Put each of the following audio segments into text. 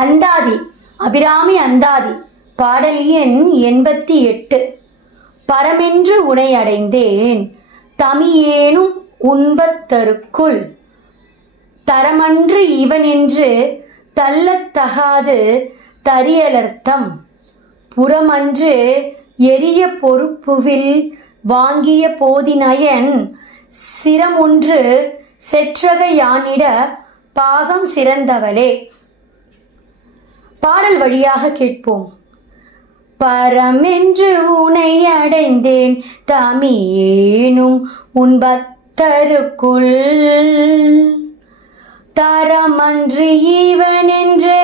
அந்தாதி அபிராமி அந்தாதி பாடல் எண் 88. பரமென்று உனை அடைந்தேன் தமியேனும் உண்பத்தருக்குள் தரமன்று இவனென்று தள்ளத்தகாது தரியலர்த்தம் புறமன்று எரிய பொறுப்புவில் வாங்கிய போதினயன் சிரமொன்று செற்றக யானிட பாகம் சிறந்தவளே. பாடல் வழியாக கேட்போம். பரமென்று உனை அடைந்தேன் தமியேனும் உண்பத்தருக்குள் தரமன்று இவனென்று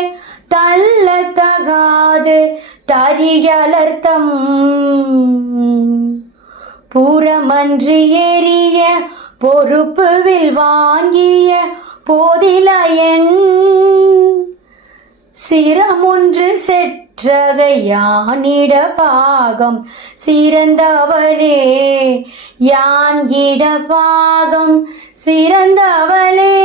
தள்ளத்தகாது தரியலர்த்தம் புறமன்று எரிய பொறுப்புவில் வாங்கிய போதிலயன் சிரமொன்று செற்றகையானிட பாகம் சிறந்தவளே. யான் இட பாகம் சிறந்தவளே.